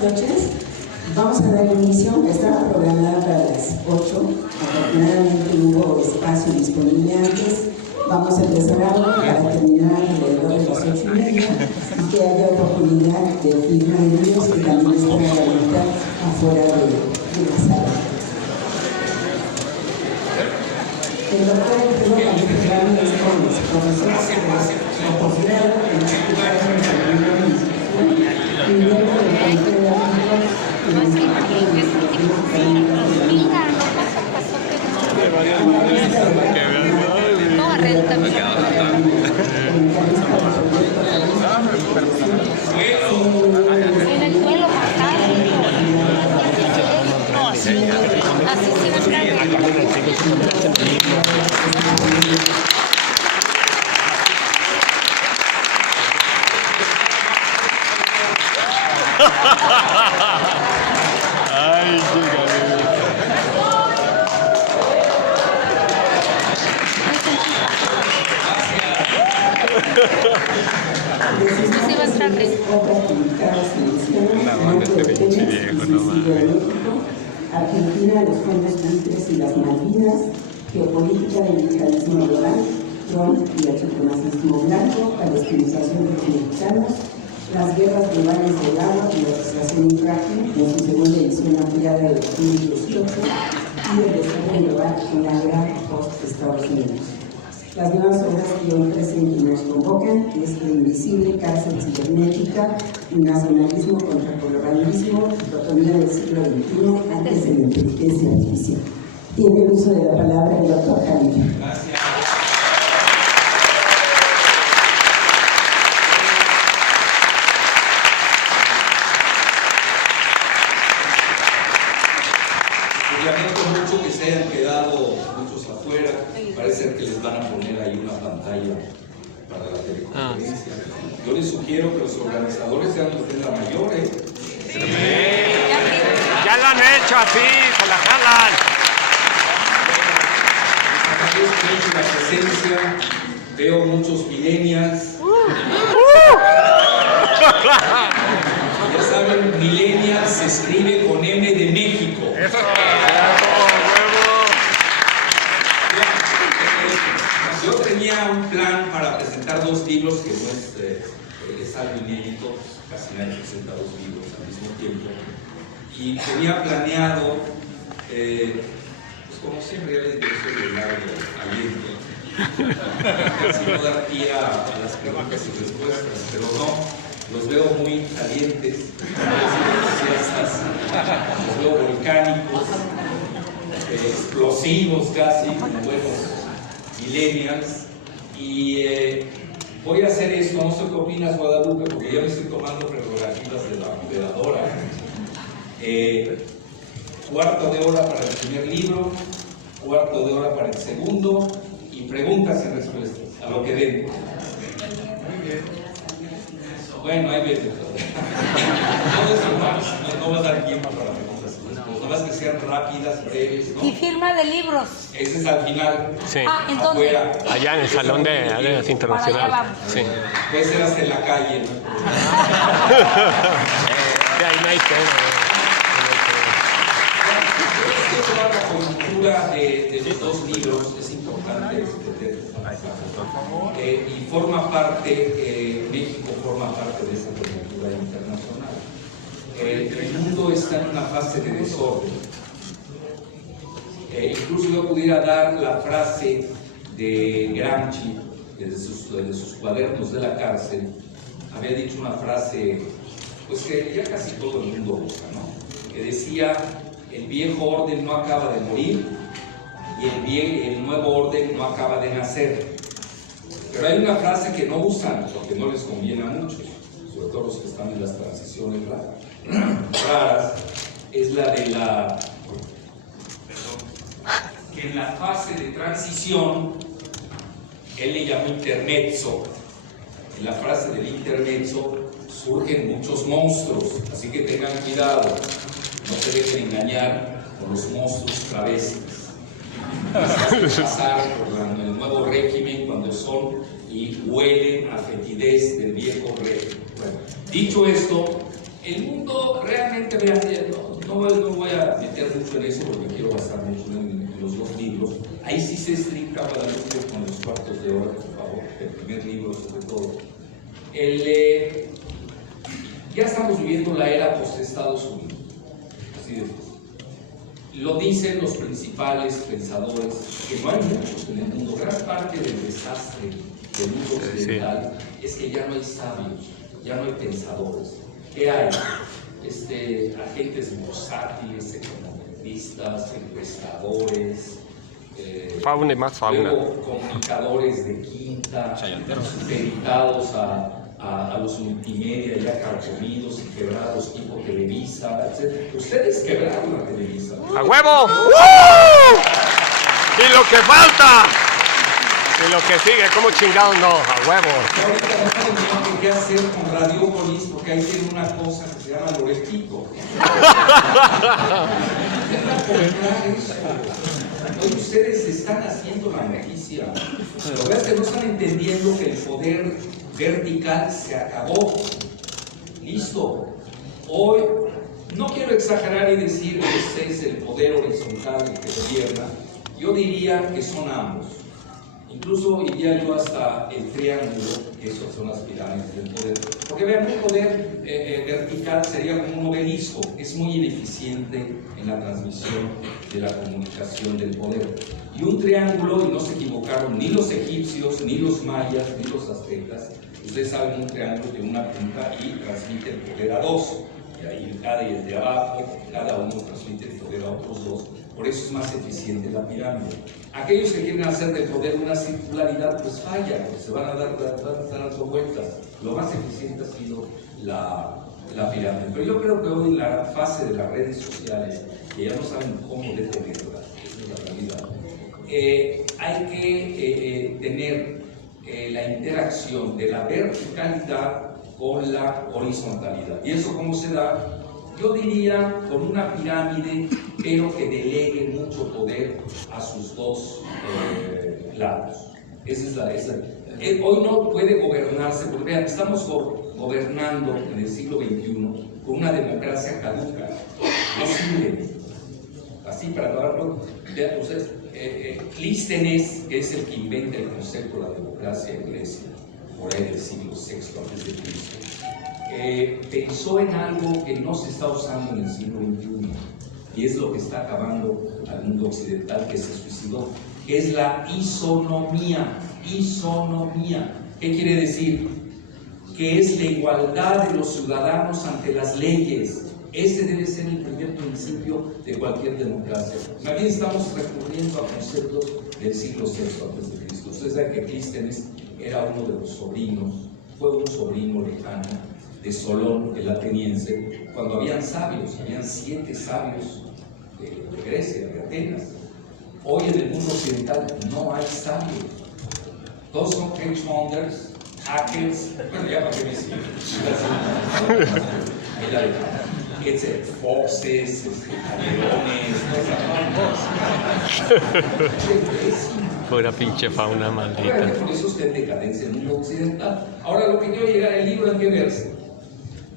buenas noches. Vamos a dar inicio. Estaba programada para las 8. Afortunadamente hubo espacio disponible antes. Vamos a empezar ahora para terminar alrededor de las 8:30 y que haya oportunidad de firma de libros que también están a la venta afuera de la sala. El doctor Alfredo Calificano es profesor de posgrado en la Facultad de Enfermería y Nutrición y miembro del Comité de Árbitros y del Instituto de Investigación Académica en el duelo marcado. No, así Ay, sí va a entrar Argentina, los fondos buitres y las Malvinas, geopolítica del imperialismo global, Trump y el supremacismo blanco, palestinización de los mexicanos, las guerras globales del agua y la legislación fracking, en su segunda edición ampliada de 2018, y el desarrollo global en la gran post-Estados Unidos. Las nuevas obras que hoy presenten y nos convocan es La invisible cárcel cibernética, nacionalismo contra colonialismo, dicotomía del siglo XXI antes de la inteligencia artificial. Tiene el uso de la palabra el doctor Califa. Gracias. Lamento mucho que se hayan quedado muchos afuera. Parece que les van a poner ahí una pantalla para la teleconferencia. Yo les sugiero que los organizadores sean los de la mayor, ya lo han hecho así, se la jalan. Agradezco la presencia, veo muchos millennials. Ya saben, millennials se escribe con M de México. Yo tenía un plan para presentar dos libros que no es algo inédito, casi nadie presenta dos libros al mismo tiempo. Y tenía planeado, pues como siempre, ya les digo, soy de largo aliento, casi no dar pie a las preguntas y respuestas, pero no, los veo muy calientes, entusiastas, los veo volcánicos, explosivos casi, como buenos millennials, y voy a hacer esto. No sé qué opinas, Guadalupe, porque ya me estoy tomando prerrogativas de la moderadora. Cuarto de hora para el primer libro, cuarto de hora para el segundo, y preguntas y respuestas, a lo que den. Bueno, ahí ves. No va a dar tiempo para preguntas y respuestas, nada más que sean rápidas, breves, ¿no? Y firma de libros. Ese es al final. Sí. ¿En dónde? Afuera. Allá en el Salón de Alianza Internacional. Sí. Puede ser hasta en la calle, ¿no? Sí, ahí no hay tema. La coyuntura de los dos libros es importante y forma parte, México forma parte de esa coyuntura internacional. El mundo está en una fase de desorden. Incluso yo pudiera dar la frase de Gramsci desde sus cuadernos de la cárcel. Había dicho una frase pues que ya casi todo el mundo usa, ¿no? Que decía: el viejo orden no acaba de morir y el nuevo orden no acaba de nacer. Pero hay una frase que no usan porque no les conviene a muchos, sobre todo los que están en las transiciones raras, es la de que en la fase de transición él le llamó intermezzo. En la frase del intermezzo surgen muchos monstruos, así que tengan cuidado. No se dejen engañar con los monstruos travestis. Pasar por el nuevo régimen cuando son y huelen a fetidez del viejo régimen. Bueno, dicho esto, El mundo realmente, vean, no voy a meter mucho en eso porque quiero basar mucho en los dos libros. Ahí sí se estricta Guadalupe con los cuartos de hora, por favor, el primer libro sobre todo. Ya estamos viviendo la era post-Estados Unidos, así de fácil. Lo dicen los principales pensadores, que no hay muchos en el mundo. Gran parte del desastre del mundo occidental es que ya no hay sabios, ya no hay pensadores. ¿Qué hay? Agentes bursátiles, economistas, encuestadores, fauna y más fauna. Luego comunicadores de quinta, supeditados a los multimedia ya carcomidos y quebrados tipo Televisa, etc. Ustedes quebraron la Televisa. ¡A huevo! ¡Y lo que falta! Y lo que sigue, ¿cómo chingados no? ¡A huevo! Ahorita no saben qué hacer con Radiopolis porque ahí tiene una cosa que se llama Loretito. Hoy ustedes están haciendo la noticia. Lo que es que no están entendiendo que el poder vertical se acabó. Listo. Hoy no quiero exagerar y decir que este es el poder horizontal el que gobierna. Yo diría que son ambos. Incluso iría yo hasta el triángulo, que esos son las pirámides del poder. Porque vean, un poder vertical sería como un obelisco, es muy ineficiente en la transmisión de la comunicación del poder. Y un triángulo, y no se equivocaron ni los egipcios, ni los mayas, ni los aztecas, ustedes saben, un triángulo tiene una punta y transmite el poder a dos. Y ahí cada y el de abajo, cada uno transmite el poder a otros dos. Por eso es más eficiente la pirámide. Aquellos que quieren hacer del poder una circularidad, pues falla, porque se van a dar dando vueltas. Lo más eficiente ha sido la pirámide. Pero yo creo que hoy en la fase de las redes sociales, que ya no saben cómo detenerlas, esa es la realidad, hay que tener la interacción de la verticalidad con la horizontalidad. ¿Y eso cómo se da? Yo diría con una pirámide, pero que delegue mucho poder a sus dos lados. Esa es hoy no puede gobernarse, porque vean, estamos gobernando en el siglo XXI con una democracia caduca. No sirve. Así para acabarlo, Clístenes, que es el que inventa el concepto de la democracia en Grecia, por ahí del siglo VI a.C., pensó en algo que no se está usando en el siglo XXI, y es lo que está acabando al mundo occidental, que se suicidó, que es la isonomía. Isonomía. ¿Qué quiere decir? Que es la igualdad de los ciudadanos ante las leyes. Ese debe ser el primer principio de cualquier democracia. También estamos recurriendo a conceptos del siglo VI a.C. Ustedes saben que Clístenes era uno de los sobrinos, fue un sobrino lejano de Solón, el ateniense, cuando habían sabios, habían 7 sabios de Grecia, de Atenas. Hoy en el mundo occidental no hay sabios. Todos son hedgehoggers, hackers, bueno, ya para qué me siguen. Foxes, leones, Fuera pinche fauna maldita. Por eso está en decadencia el mundo occidental. Ahora lo que quiero llegar, el libro en qué verse.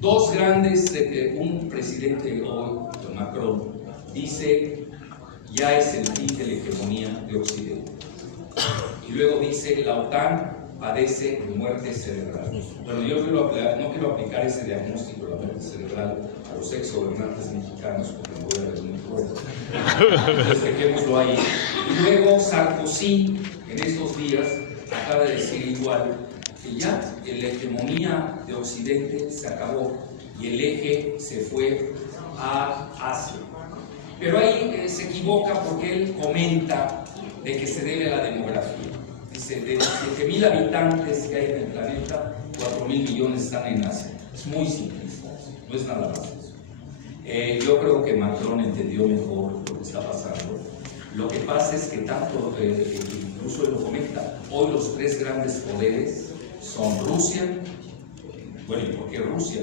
Dos grandes, un presidente hoy, Macron, dice ya es el fin de la hegemonía de Occidente. Y luego dice la OTAN padece muerte cerebral. Bueno, yo no quiero aplicar ese diagnóstico de la muerte cerebral a los ex gobernantes mexicanos porque me voy a ver muy fuerte. Entonces dejémoslo ahí. Y luego Sarkozy en estos días acaba de decir igual que ya la hegemonía de Occidente se acabó y el eje se fue a Asia. Pero ahí se equivoca porque él comenta de que se debe a la demografía. Dice, de 7.000 habitantes que hay en el planeta, 4.000 millones están en Asia. Es muy simplista, no es nada más eso. Yo creo que Macron entendió mejor lo que está pasando. Lo que pasa es que tanto, incluso él lo comenta, hoy los 3 grandes poderes son Rusia. Bueno, ¿y por qué Rusia?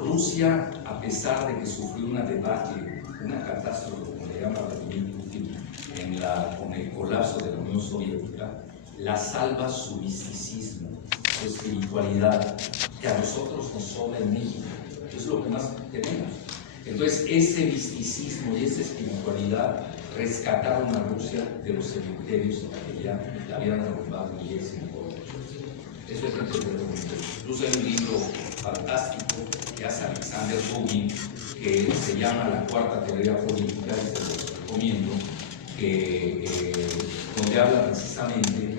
Rusia, a pesar de que sufrió una debacle, una catástrofe, como le llama Vladimir Putin, con el colapso de la Unión Soviética, la salva su misticismo, su espiritualidad, que a nosotros nos sobra en México. es lo que más tenemos. Entonces, ese misticismo y esa espiritualidad rescataron a Rusia de los cementerios que ya la habían derrumbado y es importante. Eso es entender. Incluso hay un libro fantástico que hace Alexander Dugin que se llama La Cuarta Teoría Política, y se los recomiendo, donde habla precisamente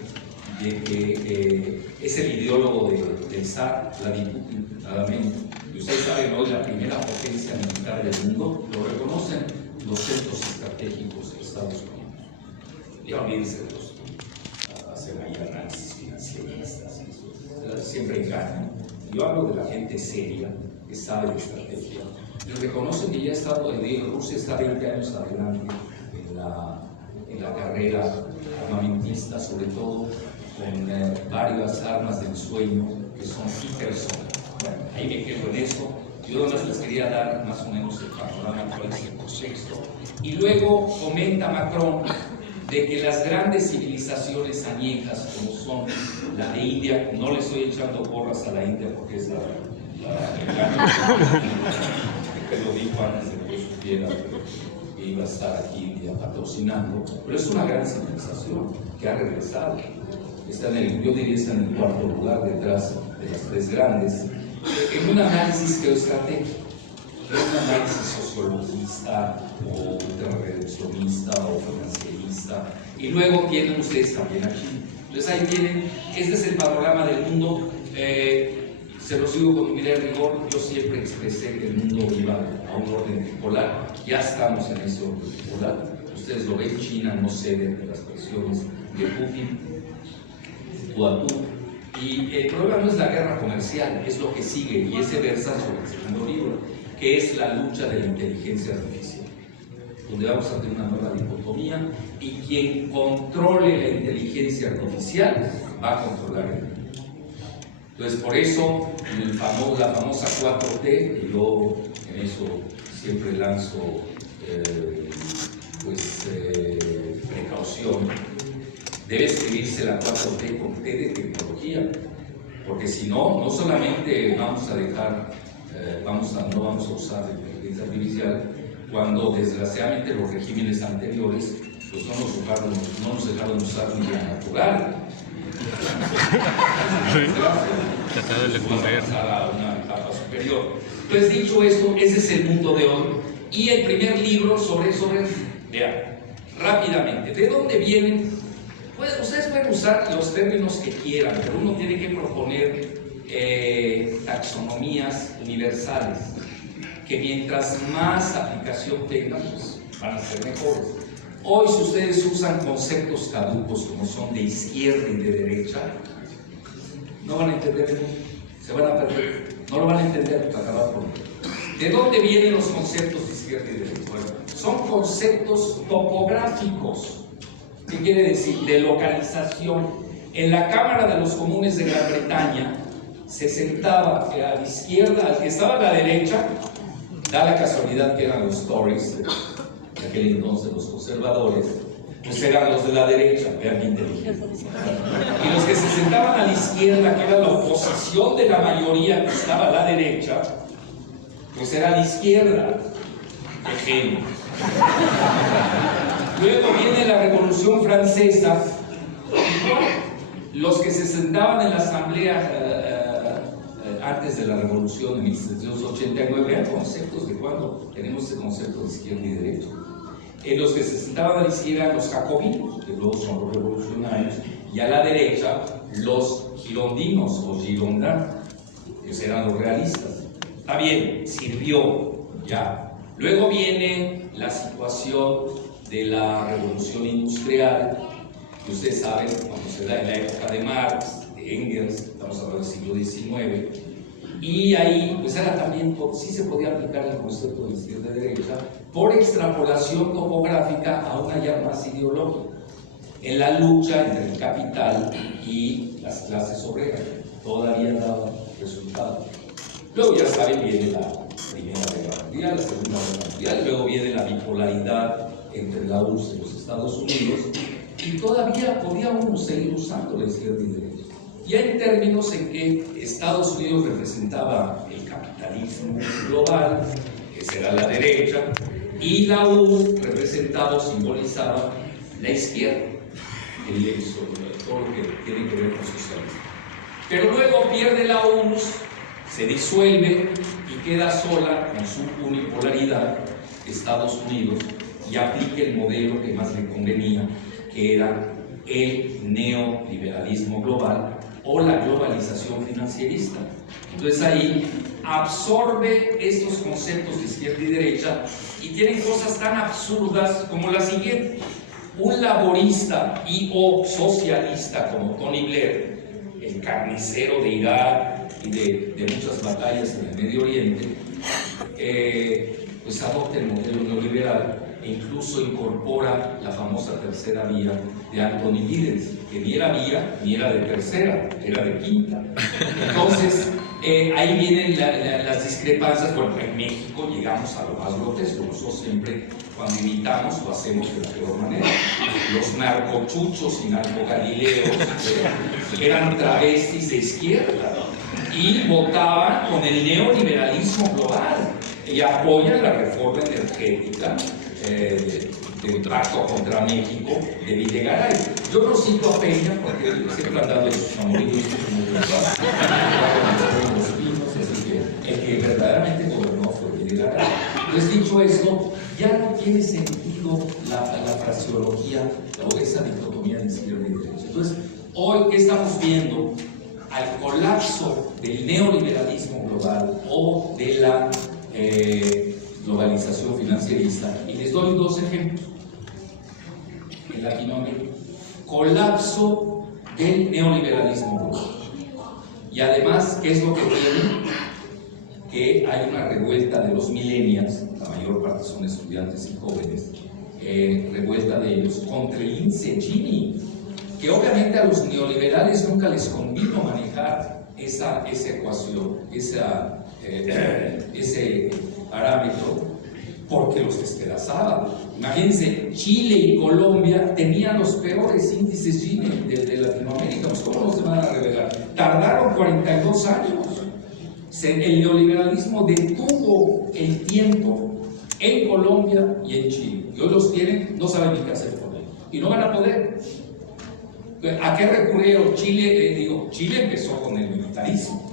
de que es el ideólogo del zar Vladimir Putin, nada menos. Y ustedes saben, hoy la primera potencia militar del mundo lo reconocen los centros estratégicos de Estados Unidos. Ya olvídense de los hacer ahí análisis financieristas, siempre engañan. Yo hablo de la gente seria que sabe de estrategia y reconocen que ya Rusia está 20 años adelante en la carrera armamentista, sobre todo con varias armas del sueño que son hipersónicas. Bueno, ahí me quedo en eso. Yo nomás les quería dar más o menos el panorama actual y el contexto. Y luego comenta Macron de que las grandes civilizaciones añejas, como son la de India, no le estoy echando porras a la India porque es la que lo dijo antes de que yo supiera que iba a estar aquí India patrocinando, pero es una gran civilización que ha regresado. Está yo diría está en el cuarto lugar detrás de las tres grandes, en un análisis geoestratégico, en un análisis sociologista o reduccionista o financierista, y luego tienen ustedes también aquí. Entonces ahí tienen, este es el panorama del mundo. Se los digo con humildad y rigor, yo siempre expresé que el mundo iba a un orden bipolar, ya estamos en ese orden bipolar. Ustedes lo ven, China no cede ante las presiones de Putin, tú a tú. Y el problema no es la guerra comercial, es lo que sigue, y ese versa sobre el segundo libro, que es la lucha de la inteligencia artificial, donde vamos a tener una nueva dicotomía, y quien controle la inteligencia artificial va a controlar el mundo. Entonces, por eso, la famosa 4T, y yo en eso siempre lanzo precaución, debe escribirse la 4T con T de tecnología, porque si no, no solamente vamos a dejar, no vamos a usar la inteligencia artificial, cuando desgraciadamente los regímenes anteriores pues no nos dejaron usar ni la natural. A una etapa superior. Entonces, dicho esto, ese es el mundo de hoy. Y el primer libro vean, rápidamente, ¿de dónde vienen? Pues, ustedes pueden usar los términos que quieran, pero uno tiene que proponer taxonomías universales, que mientras más aplicación tengan, pues van a ser mejores. Hoy, si ustedes usan conceptos caducos como son de izquierda y de derecha, no van a entender, se van a perder, no lo van a entender hasta acabar pronto. ¿De dónde vienen los conceptos de izquierda y derecha? Bueno, son conceptos topográficos. ¿Qué quiere decir? De localización. En la Cámara de los Comunes de Gran Bretaña se sentaba a la izquierda, al que estaba a la derecha, da la casualidad que eran los Tories, de aquel entonces los conservadores, pues eran los de la derecha, vean qué inteligentes. Y los que se sentaban a la izquierda, que era la oposición de la mayoría que estaba a la derecha, pues era la izquierda. ¡Qué genio! Luego viene la Revolución Francesa. Los que se sentaban en la asamblea antes de la Revolución de 1789 eran conceptos de cuando tenemos ese concepto de izquierda y derecha. Los que se sentaban a la izquierda, los jacobinos, que luego son los revolucionarios, y a la derecha, los girondinos o girondins, que eran los realistas. Está bien, sirvió, ya. Luego viene la situación de la revolución industrial, que ustedes saben, cuando se da en la época de Marx, de Engels, estamos hablando del siglo XIX, y ahí, pues era también, sí se podía aplicar el concepto de izquierda y derecha, por extrapolación topográfica a una ya más ideológica, en la lucha entre el capital y las clases obreras, todavía daba resultados. Luego, ya saben, viene la Primera Guerra Mundial, la Segunda Guerra Mundial, luego viene la bipolaridad entre la URSS y los Estados Unidos, y todavía podía uno seguir usando la izquierda y derecha. ya en términos en que Estados Unidos representaba el capitalismo global, esa era la derecha, y la U representaba o simbolizaba la izquierda, todo lo que tiene que ver con socialismo. Pero luego pierde la URSS, se disuelve y queda sola con su unipolaridad Estados Unidos y aplica el modelo que más le convenía, que era el neoliberalismo global o la globalización financierista. Entonces ahí absorbe estos conceptos de izquierda y derecha y tienen cosas tan absurdas como la siguiente. Un laborista y o socialista como Tony Blair, el carnicero de Irak y de muchas batallas en el Medio Oriente, pues adopta el modelo neoliberal e incluso incorpora la famosa tercera vía de Anthony Giddens, que ni era vía ni era de tercera, era de quinta. Entonces, ahí vienen las discrepancias. Bueno, en México llegamos a lo más grotesco. Nosotros siempre, cuando imitamos, lo hacemos de la peor manera. Los narcochuchos y narcogalileos eran travestis de izquierda y votaban con el neoliberalismo global y apoyan la reforma energética del pacto contra México de Videgaray. Yo no cito a Peña porque siempre han dado sus amoríos como los vinos, así que el que verdaderamente gobernó fue Videgaray. Entonces, dicho esto, ya no tiene sentido la fraseología o esa dicotomía de izquierda y derecha. Entonces, hoy, ¿qué estamos viendo? Al colapso del neoliberalismo global o de la globalización financierista. Y les doy dos ejemplos. En Latinoamérica, colapso del neoliberalismo global. Y además, ¿qué es lo que tiene? Que hay una revuelta de los millennials, la mayor parte son estudiantes y jóvenes, revuelta de ellos contra el índice Gini, que obviamente a los neoliberales nunca les convino manejar esa ecuación, ese parámetro, porque los despedazaba. Imagínense, Chile y Colombia tenían los peores índices Gini de Latinoamérica. Pues ¿cómo no se van a revelar? Tardaron 42 años. El neoliberalismo detuvo el tiempo en Colombia y en Chile. Y hoy los tienen, no saben ni qué hacer con ellos. Y no van a poder. ¿A qué recurrieron? Chile empezó con el militarismo.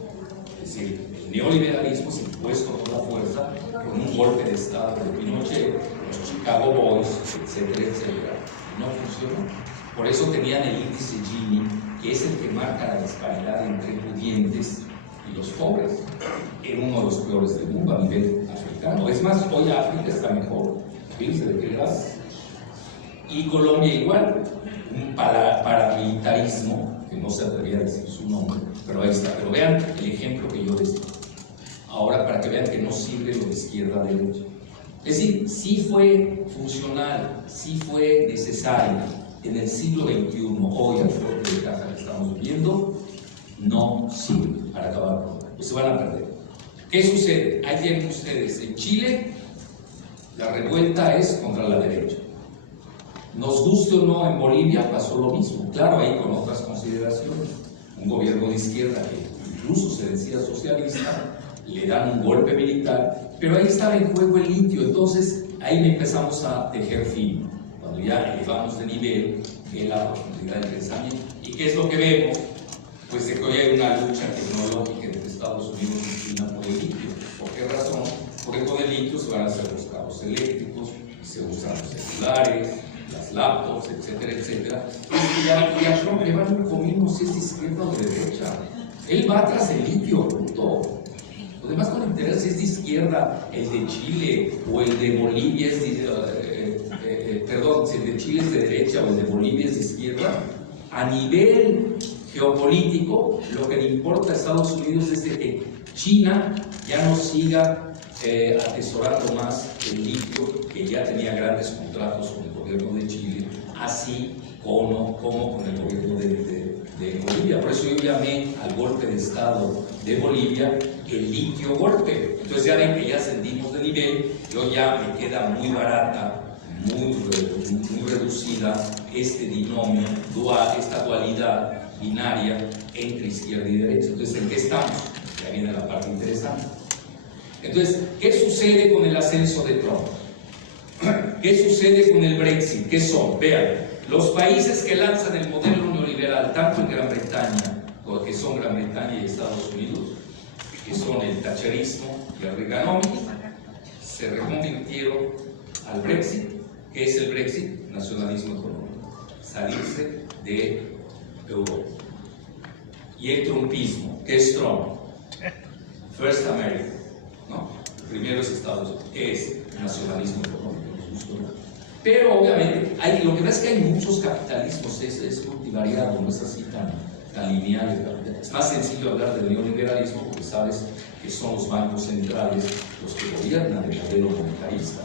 Es decir, el neoliberalismo se impuesto a toda fuerza con un golpe de Estado de Pinochet, los Chicago Boys, etcétera, etcétera. No funcionó. Por eso tenían el índice Gini, que es el que marca la disparidad entre pudientes y los pobres, en uno de los peores del mundo a nivel africano. Es más, hoy África está mejor. Fíjense de qué edad. Y Colombia igual, un paramilitarismo, que no se atrevía a decir su nombre, pero ahí está. Pero vean el ejemplo que yo les digo. Ahora, para que vean que no sirve lo de izquierda a derecha. Es decir, sí fue funcional, sí fue necesario en el siglo XXI, hoy al golpe de caja que estamos viviendo, no sirve para acabar con esto. Pues se van a perder. ¿Qué sucede? Ahí tienen ustedes, en Chile, la revuelta es contra la derecha. Nos guste o no, en Bolivia pasó lo mismo, claro, ahí con otras consideraciones. Un gobierno de izquierda que incluso se decía socialista, le dan un golpe militar, pero ahí estaba en juego el litio. Entonces ahí empezamos a tejer fino, cuando ya elevamos de nivel en la profundidad del pensamiento. ¿Y qué es lo que vemos? Pues de que hoy hay una lucha tecnológica entre Estados Unidos y China por el litio. ¿Por qué razón? Porque con el litio se van a hacer los carros eléctricos, se usan los celulares, las laptops, etcétera, etcétera. Y a Trump le van a comer si es de izquierda o de derecha. Él va tras el litio, punto. Lo demás con interés si es de izquierda, el de Chile o el de Bolivia es si el de Chile es de derecha o el de Bolivia es de izquierda. A nivel geopolítico, lo que le importa a Estados Unidos es de que China ya no siga atesorando más el litio, que ya tenía grandes contratos con el gobierno de Chile, así como con el gobierno de Bolivia. Por eso yo llamé al golpe de Estado de Bolivia el litio golpe. Entonces ya ven que ya ascendimos de nivel, yo ya me queda muy barata, muy reducida este binomio dual, esta dualidad binaria entre izquierda y derecha. Entonces, ¿en qué estamos? Ya viene la parte interesante. Entonces, ¿qué sucede con el ascenso de Trump? ¿Qué sucede con el Brexit? ¿Qué son? Vean, los países que lanzan el modelo neoliberal, tanto en Gran Bretaña, que son Gran Bretaña y Estados Unidos, que son el thatcherismo y el Reaganomics, se reconvirtieron al Brexit. ¿Qué es el Brexit? Nacionalismo económico, salirse de Europa. Y el trumpismo, ¿qué es Trump? First America, ¿no? Primero es Estados Unidos, ¿qué es? Nacionalismo económico. Pero obviamente, lo que pasa es que hay muchos capitalismos, es multivariado, no es así tan lineal. Es más sencillo hablar del neoliberalismo porque sabes que son los bancos centrales los que gobiernan el modelo monetarista.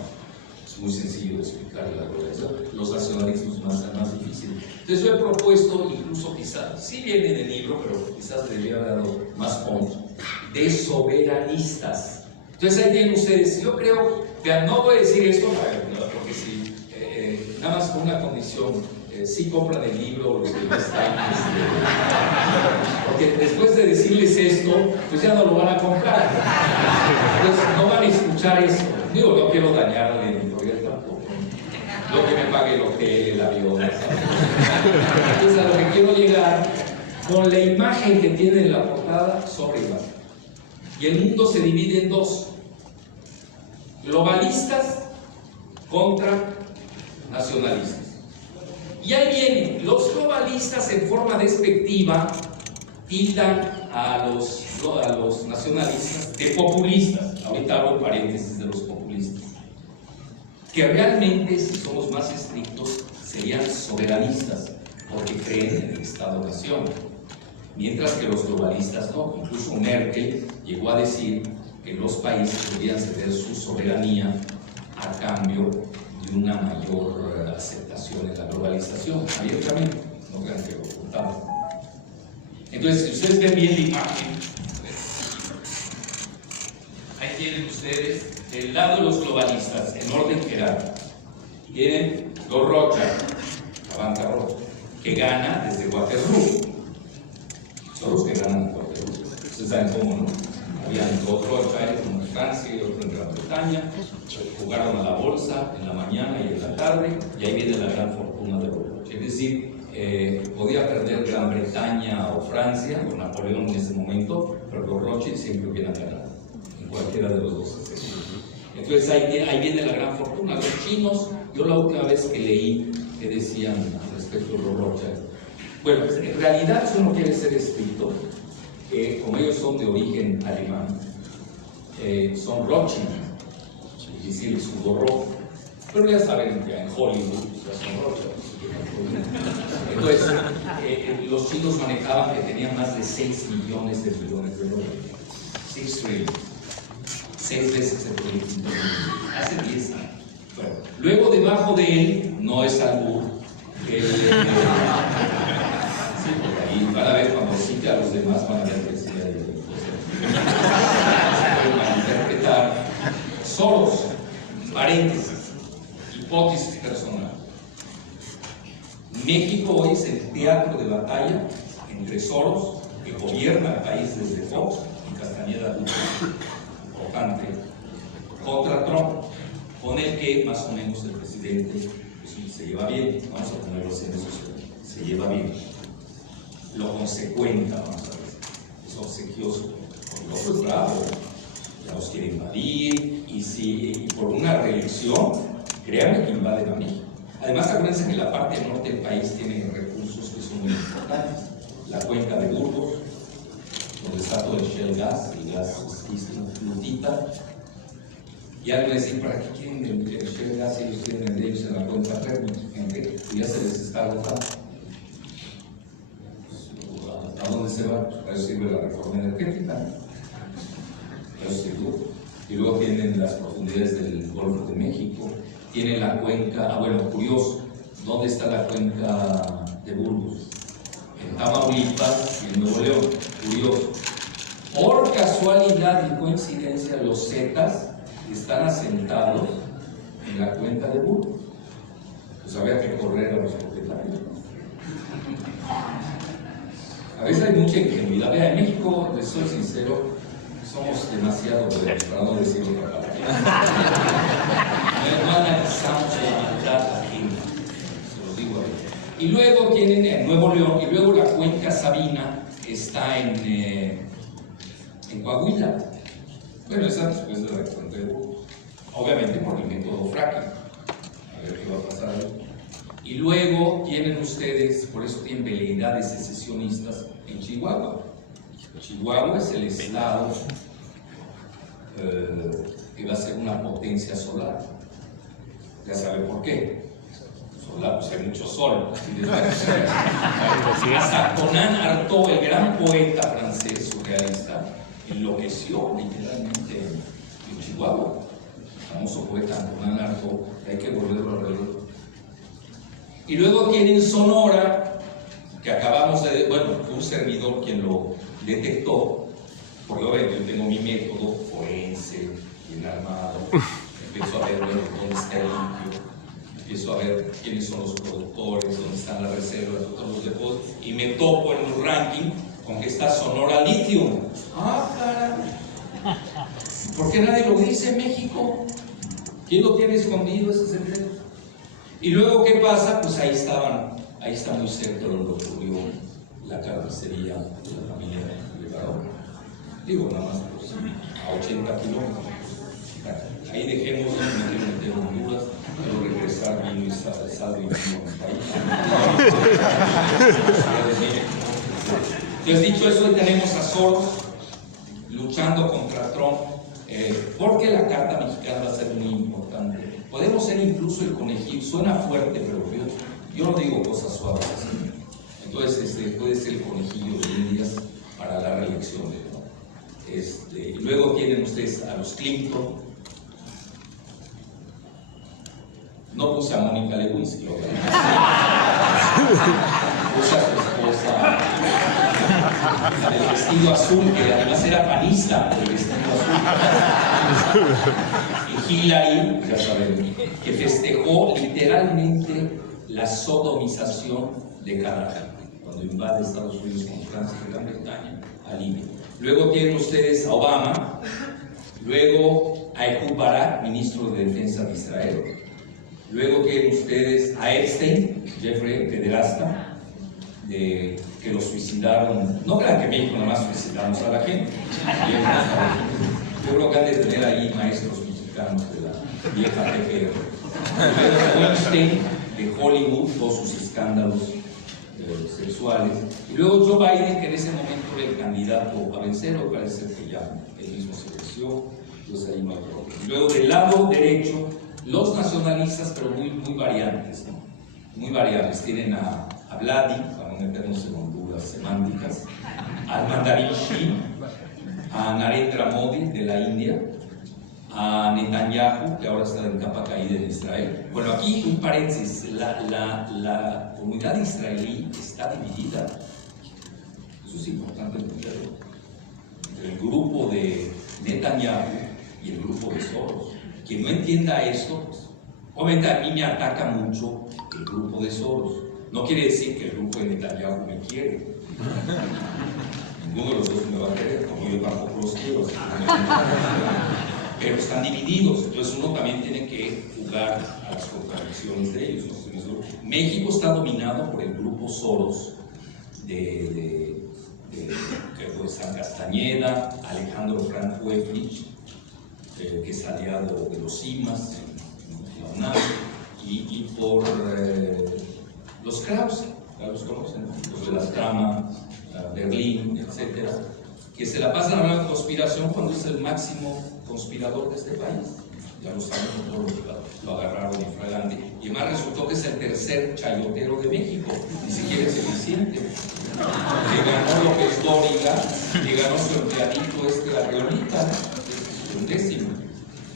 Es muy sencillo de explicar la globalización. Los nacionalismos más difíciles. Entonces yo he propuesto, incluso quizás, sí viene en el libro, pero quizás le había dado más puntos, de soberanistas. Entonces ahí tienen ustedes, yo creo, vean, no voy a decir esto, porque si, nada más con una condición, sí compran el libro los que no están, porque después de decirles esto, pues ya no lo van a comprar. Entonces no van a escuchar eso. Digo, no quiero dañar al editorial tampoco. Lo que me pague el hotel, el avión, ¿sabes? Entonces a lo que quiero llegar, con la imagen que tiene en la portada, sobre imagen. Y el mundo se divide en dos: globalistas contra nacionalistas. Y ahí vienen, los globalistas en forma despectiva tildan a los nacionalistas de populistas. Ahorita hago paréntesis de los populistas. Que realmente, si somos más estrictos, serían soberanistas, porque creen en el Estado-nación. Mientras que los globalistas no. Incluso Merkel llegó a decir que los países podían ceder su soberanía a cambio de una mayor aceptación en la globalización, abiertamente, no crean que lo ocultamos. Entonces, si ustedes ven bien la imagen, ahí tienen ustedes del lado de los globalistas, en orden jerárquico, tienen los Rothschild, la banca Rothschild, que gana desde Waterloo. Son los que ganan en Waterloo. Ustedes saben cómo, ¿no? Habían dos Rothschild, uno en Francia y otro en Gran Bretaña, jugaron a la bolsa en la mañana y en la tarde, y ahí viene la gran fortuna de Rothschild. Es decir, podía perder Gran Bretaña o Francia, o Napoleón en ese momento, pero los Rothschild siempre hubieran ganado, en cualquiera de los dos escenarios. Entonces ahí viene la gran fortuna. Los chinos, yo la última vez que leí que decían respecto a los Rothschild, bueno, en realidad eso no quiere ser escrito, que como ellos son de origen alemán, son Rothschild, es decir, el escudo rojo, pero ya saben que en Hollywood ya son Rothschild. Entonces, los chinos manejaban que tenían más de 6 millones de dólares. 6 trillion. 6 veces el proyecto. Hace 10 años. Bueno, luego debajo de él, no es albur, sí, porque ahí van a ver cuando cite a los demás, van a ver que sí hay se puede malinterpretar. Soros, paréntesis, hipótesis personal. México hoy es el teatro de batalla entre Soros, que gobierna el país desde Fox, y Castañeda importante, contra Trump, con el que más o menos el presidente pues, se lleva bien, vamos a ponerlo así en eso, se lleva bien. Lo consecuenta, vamos a ver, es obsequioso, porque López bravo, ya los quiere invadir, y por una reelección, créanme que invaden a México. Además, acuérdense que la parte norte del país tiene recursos que son muy importantes. La cuenca de Burgos, donde está todo el shale gas, el gas flutita. Y algo decir, ¿para qué quieren el shale gas si ellos tienen el ellos en la cuenca Fermi? Ya se les está agotando. ¿A dónde se va? Para eso sirve la reforma energética. Para eso sirve. Y luego tienen las profundidades del Golfo de México. Tiene la cuenca, bueno, curioso, ¿dónde está la cuenca de Burgos? En Tamaulipas y en Nuevo León, curioso. Por casualidad y coincidencia, los zetas están asentados en la cuenca de Burgos. Pues había que correr a los propietarios. veces hay mucha ingenuidad. Vea, en México, les soy sincero, somos demasiado para no decir otra palabra. No analizamos la maldad ajena, se los digo a ver. Y luego tienen en Nuevo León, y luego la cuenca Sabina está en Coahuila. Bueno, esa después de la frontera, obviamente por el método fracking. A ver qué va a pasar ahí. Y luego tienen ustedes, por eso tienen veleidades secesionistas en Chihuahua. Chihuahua es el estado que va a ser una potencia solar. Ya sabe por qué. Solar, pues hay mucho sol. Hasta Conan Artaud, el gran poeta francés surrealista, enloqueció literalmente en Chihuahua. El famoso poeta Conan Artaud, que hay que volverlo alrededor. Y luego tienen Sonora, que acabamos de, bueno, fue un servidor quien lo detectó, porque obviamente yo tengo mi método forense, bien armado, empiezo a ver, bueno, dónde está el litio, empiezo a ver quiénes son los productores, dónde están las reservas, todos los depósitos, y me topo en un ranking con que está Sonora Lithium. ¡Ah, caray! ¿Por qué nadie lo dice en México? ¿Quién lo tiene escondido ese secreto? Y luego, ¿qué pasa? Pues ahí está muy cerca de donde ocurrió la carnicería de la familia Levarón. Digo, nada más pues, a 80 kilómetros. Ahí dejemos, no me quiero meter en dudas, pero regresar vino y sal y vino a mi país. Entonces, dicho eso, hoy tenemos a Soros luchando contra Trump, porque la Carta Mexicana va a ser muy importante. Podemos ser incluso el conejillo, suena fuerte, pero yo no digo cosas suaves así. Entonces, puede ser el conejillo de Indias para la reelección de Trump. Y luego tienen ustedes a los Clinton. No puse a Mónica Lewinsky, obviamente. Puse a su esposa, la del vestido azul, que además era panista, el vestido azul. Y Hillary, ya saben, que festejó literalmente la sodomización de Gaddafi, cuando invade Estados Unidos con Francia y Gran Bretaña a Libia. Luego tienen ustedes a Obama, luego a Ehud Barak, ministro de Defensa de Israel. Luego tienen ustedes a Epstein, Jeffrey, pederasta, que lo suicidaron. No crean que en México nada más suicidamos a la gente. Yo creo que han de tener ahí maestros mexicanos de la vieja PGR. Luego Epstein, de Hollywood, todos sus escándalos sexuales. Y luego Joe Biden, que en ese momento era el candidato a vencer, o parece que ya él mismo se venció, entonces ahí no hay problema. Y luego del lado derecho, los nacionalistas, pero muy variantes, ¿no? Muy variables. Tienen a Vladi, para no meternos en honduras semánticas, al mandarín Xi, a Narendra Modi de la India, a Netanyahu, que ahora está en capa caída en Israel. Bueno, aquí un paréntesis, la comunidad israelí está dividida. Eso es importante entenderlo. Entre el grupo de Netanyahu y el grupo de Soros. Quien no entienda esto, pues, obviamente a mí me ataca mucho el grupo de Soros. No quiere decir que el grupo de Netanyahu me quiere. Ninguno de los dos me va a querer, como yo tampoco los quiero. Pero están divididos, entonces uno también tiene que jugar a las contradicciones de ellos. México está dominado por el grupo Soros que fue San Castañeda, Alejandro Frank Weflich, que es aliado de los CIMAS en la UNAM, y por los Krause, ya los conocen, los de las Trama, Berlín, etcétera, que se la pasan hablando de conspiración cuando es el máximo conspirador de este país. Ya lo saben, todos lo agarraron infragante. Y además resultó que es el tercer chayotero de México, ni siquiera es eficiente. Le ganó López Dóriga, le ganó su empleadito Arriolita, un décimo.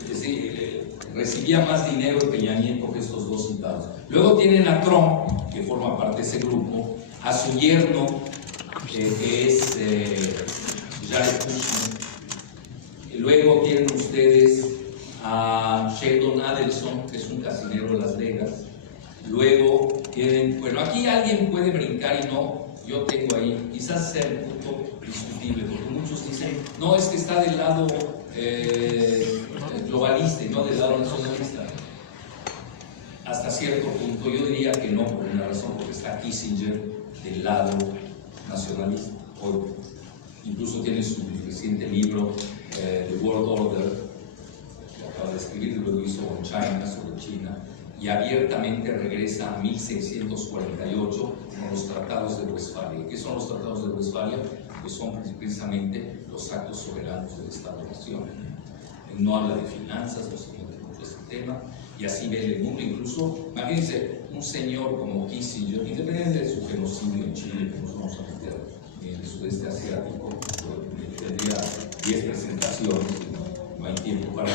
Es decir, recibía más dinero el Peña Nieto que estos dos citados. Luego tienen a Trump, que forma parte de ese grupo, a su yerno, que es Jared Kushner. Luego tienen ustedes a Sheldon Adelson, que es un casinero de Las Vegas. Luego tienen, bueno, aquí alguien puede brincar y no yo tengo ahí, quizás sea el punto discutible, porque muchos dicen, no, es que está del lado globalista y no del lado nacionalista. Hasta cierto punto yo diría que no, por una razón, porque está Kissinger del lado nacionalista. Hoy incluso tiene su reciente libro, The World Order, que acaba de escribir, luego hizo con China, sobre China, y abiertamente regresa a 1648 con los tratados de Westfalia. ¿Qué son los tratados de Westfalia? Pues son precisamente los actos soberanos del Estado-Nación. Él no habla de finanzas, no se mete mucho este tema, y así ve el mundo. Incluso, imagínense, un señor como Kissinger, independiente de su genocidio en Chile, que nos vamos a meter en el sudeste asiático, tendría 10 presentaciones, no hay tiempo para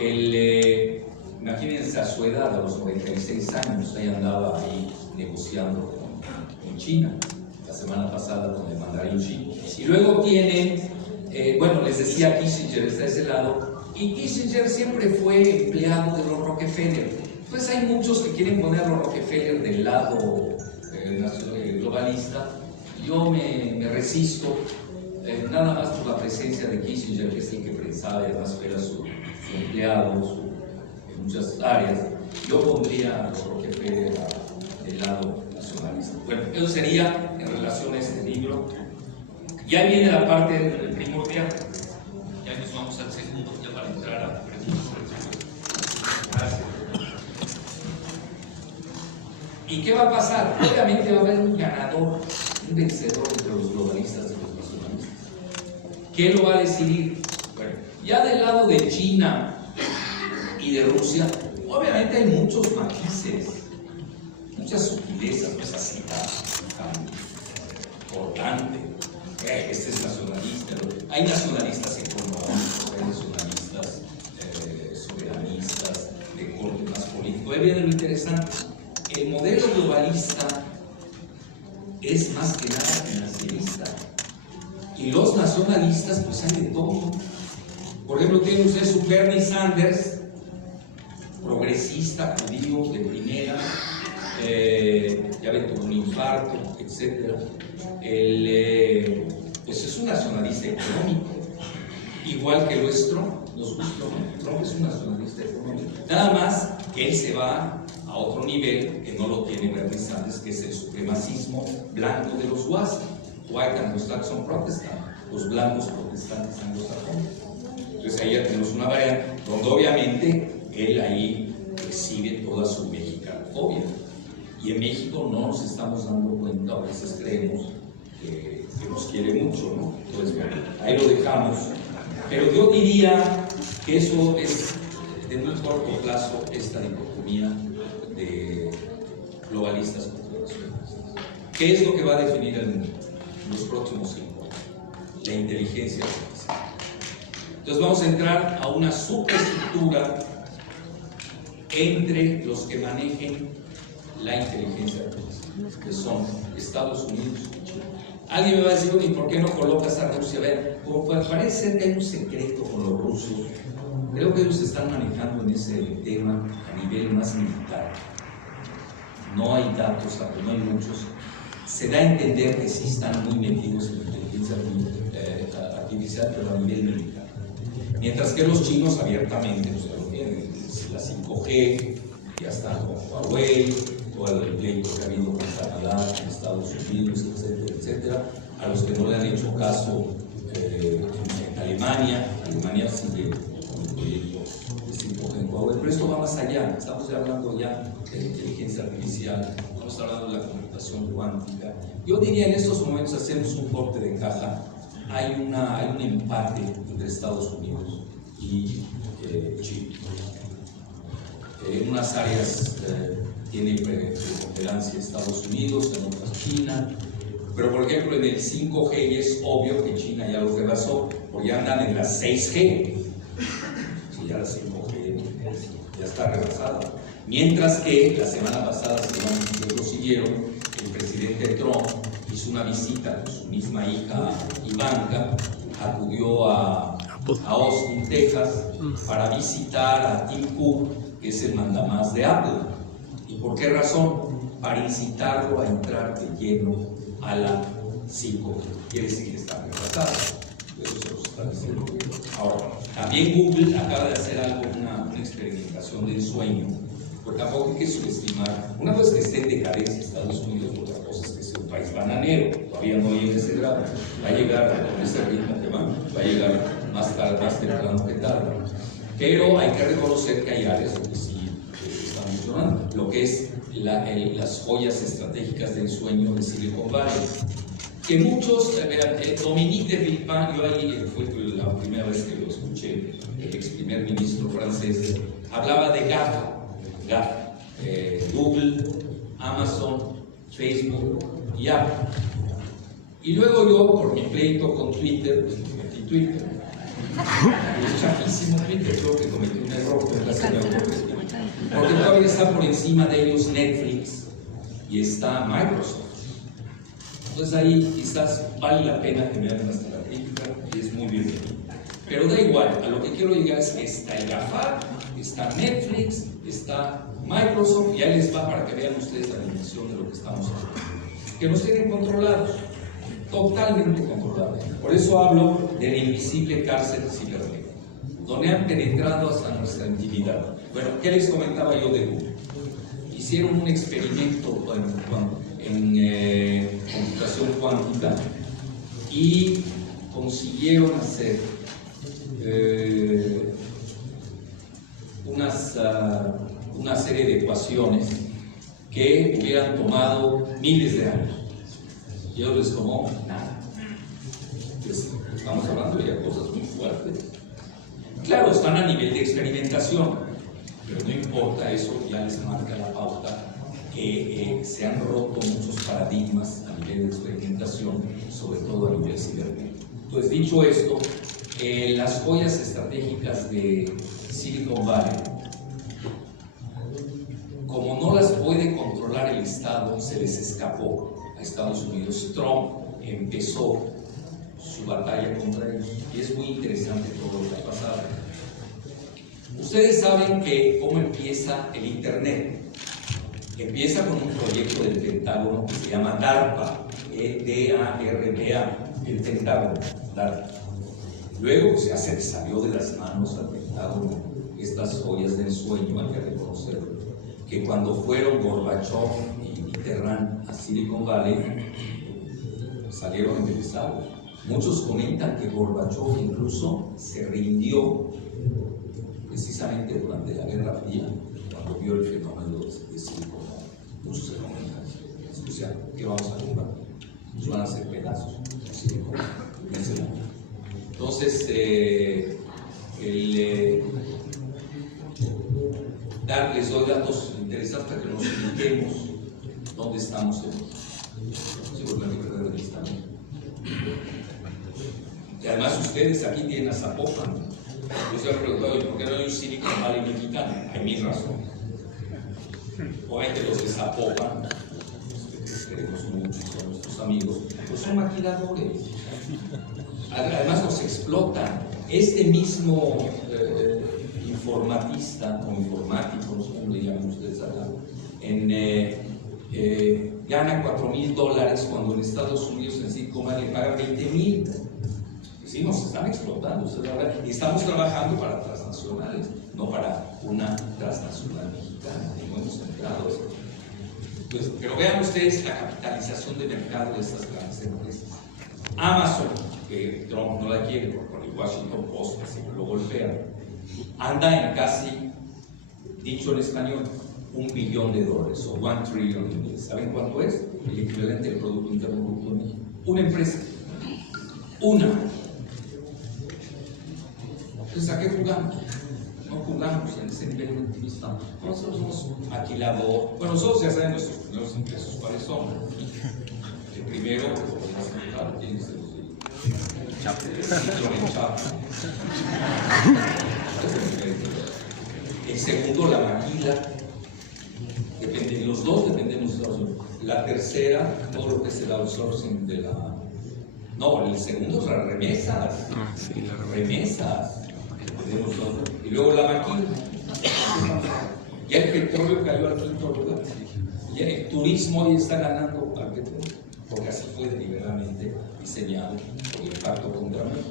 él. Imagínense a su edad, a los 96 años, ahí andaba ahí negociando con China, la semana pasada con el mandarín Xi. Y luego tienen, bueno, les decía, Kissinger está de ese lado, y Kissinger siempre fue empleado de los Rockefeller. Pues hay muchos que quieren poner a los Rockefeller del lado globalista. Yo me resisto, nada más por la presencia de Kissinger, que es el que pensaba, además era su empleado, en muchas áreas. Yo pondría a los Rockefeller del lado nacionalista. Bueno, eso sería en relación a este libro. Ya viene la parte primordial. Ya nos vamos al segundo, ya para entrar a preguntas. Gracias. ¿Y qué va a pasar? Obviamente va a haber un ganador, un vencedor entre los globalistas y los nacionalistas. ¿Qué lo va a decidir? Bueno, ya del lado de China y de Rusia, obviamente hay muchos matices, muchas sutilezas, no es así tan importante. Este es nacionalista, ¿no? Hay nacionalistas económicos, hay nacionalistas soberanistas, de corte más político. Ahí viene lo interesante. El modelo globalista es más que nada financierista, y los nacionalistas pues hay de todo. Por ejemplo, tiene usted su Bernie Sanders, progresista, judío de primera, ya ve, tuvo un infarto, etc. Pues es un nacionalista económico, igual que lo es Trump. Nos gusta, Trump es un nacionalista económico. Nada más que él se va a otro nivel que no lo tiene Bernie Sanders, que es el supremacismo blanco de los WASP, White Anglo-Saxon Protestant, los blancos protestantes anglosajones. Entonces ahí ya tenemos una variante donde obviamente él ahí exhibe toda su mexicanofobia. Y en México no nos estamos dando cuenta, a veces creemos que nos quiere mucho, ¿no? Entonces, bueno, ahí lo dejamos. Pero yo diría que eso es de muy corto plazo, esta dicotomía de globalistas contra nacionalistas. ¿Qué es lo que va a definir el mundo en los próximos 5 años? La inteligencia artificial. Entonces vamos a entrar a una superestructura entre los que manejen la inteligencia artificial, que son Estados Unidos y China. Alguien me va a decir, bueno, ¿y por qué no colocas a Rusia? A ver, como parece ser que hay un secreto con los rusos, creo que ellos se están manejando en ese tema a nivel más militar. No hay datos, no hay muchos. Se da a entender que sí están muy metidos en la inteligencia artificial, pero a nivel militar. Mientras que los chinos abiertamente, ustedes lo tienen, la 5G, ya están con Huawei, todo el pleito que ha habido con Canadá, con Estados Unidos, etcétera, etcétera. A los que no le han hecho caso en Alemania sigue con el proyecto de 5G en Huawei. Pero esto va más allá, estamos ya hablando ya de inteligencia artificial, estamos hablando de la computación cuántica. Yo diría en estos momentos hacemos un corte de caja. Hay un empate entre Estados Unidos y China. En unas áreas tiene preponderancia Estados Unidos, en otras China. Pero por ejemplo en el 5G es obvio que China ya lo rebasó, porque ya andan en la 6G. Sí, ya la 5G ya está rebasada. Mientras que la semana pasada, si no lo siguieron, el presidente Trump hizo una visita con su misma hija Ivanka, acudió a Austin, Texas, para visitar a Tim Cook, que es el mandamás de Apple. ¿Y por qué razón? para incitarlo a entrar de lleno a la psico. Quiere decir que está retrasado. Eso se lo está diciendo. Ahora, también Google acaba de hacer algo, una experimentación del sueño, porque tampoco hay que subestimar. Una cosa es que esté en decadencia Estados Unidos, otra cosa es que sea un país bananero. Todavía no llega a ese grado. Va a llegar con ese ritmo que va a llegar más tarde, más temprano que tarde. Pero hay que reconocer que hay áreas donde sí están funcionando. Lo que es las joyas estratégicas del sueño de Silicon Valley. Que muchos, Dominique de Villepin, yo ahí fue la primera vez que lo escuché, el ex primer ministro francés, hablaba de GAFA, Google, Amazon, Facebook y Apple. Y luego yo, por mi pleito con Twitter, pues metí Twitter. Es chafísimo Twitter, creo que cometí un error, porque todavía está por encima de ellos Netflix y está Microsoft. Entonces ahí quizás vale la pena que me hagan hasta la crítica y es muy bien. Pero da igual, a lo que quiero llegar es que está el GAFA, está Netflix, está Microsoft y ahí les va para que vean ustedes la dimensión de lo que estamos haciendo. Que nos tienen controlados, totalmente controlados. Por eso hablo de la invisible cárcel cibernética, donde han penetrado hasta nuestra intimidad. Bueno, ¿qué les comentaba yo de Google? Hicieron un experimento en computación cuántica y consiguieron hacer una serie de ecuaciones que hubieran tomado miles de años. Y a ellos les tomó nada. Pues, estamos hablando de cosas muy fuertes. Claro, están a nivel de experimentación, pero no importa, eso ya les marca la pauta. Se han roto muchos paradigmas a nivel de experimentación, sobre todo a nivel cibernético. Entonces, dicho esto, las joyas estratégicas de Silicon Valley, como no las puede controlar el Estado, se les escapó a Estados Unidos. Trump empezó su batalla contra ellos y es muy interesante todo lo que ha pasado. Ustedes saben que cómo empieza el Internet. Empieza con un proyecto del Pentágono que se llama DARPA, D-A-R-P-A, el Pentágono, DARPA. Luego se salió de las manos al Pentágono estas joyas del sueño, hay que reconocerlo, que cuando fueron Gorbachev y Mitterrand a Silicon Valley, salieron embelesados. Muchos comentan que Gorbachev incluso se rindió precisamente durante la Guerra Fría, cuando vio el fenómeno de Silicon Valley. Muchos se comentan, o sea, ¿qué vamos a comprar? Nos van a hacer pedazos en Silicon Valley en ese momento. Entonces, les doy datos interesantes para que nos ubiquemos dónde estamos y además ustedes aquí tienen a Zapopan. Yo se han preguntado, ¿por qué no hay un Silicon Valley mexicano? Hay mil razones. Obviamente los de Zapopan, los que queremos mucho, son nuestros amigos, pues son maquiladores. Además nos explotan. Este mismo informatista o informático, no sé cómo le llaman ustedes acá, gana $4,000 cuando en Estados Unidos en Silicon Valley le pagan $20,000. Sí, nos están explotando. Y estamos trabajando para transnacionales, no para una transnacional mexicana. No hemos entrado. Pues, pero vean ustedes la capitalización de mercado de estas grandes empresas. Amazon, que Trump no la quiere, por el Washington Post, que siempre lo golpea, anda en casi, dicho en español, $1 billón o $1 trillion en inglés. ¿Saben cuánto es? El equivalente del Producto Interno Bruto de México. Una empresa. Una. Entonces, ¿a qué jugamos? No jugamos en ese nivel de intimista. Nosotros somos maquilador. Bueno, nosotros ya saben nuestros primeros ingresos, ¿cuáles son? El primero, claro, tiene que ser el Chapo. El segundo, la maquila. Depende, los dos dependemos de Estados Unidos. La tercera, todo lo que es el outsourcing de la. No, el segundo es las remesas. Sí, remesas. Y luego la maquila. Ya el petróleo cayó al quinto lugar. Y el turismo hoy está ganando al petróleo, porque así fue deliberadamente diseñado por el impacto contra México.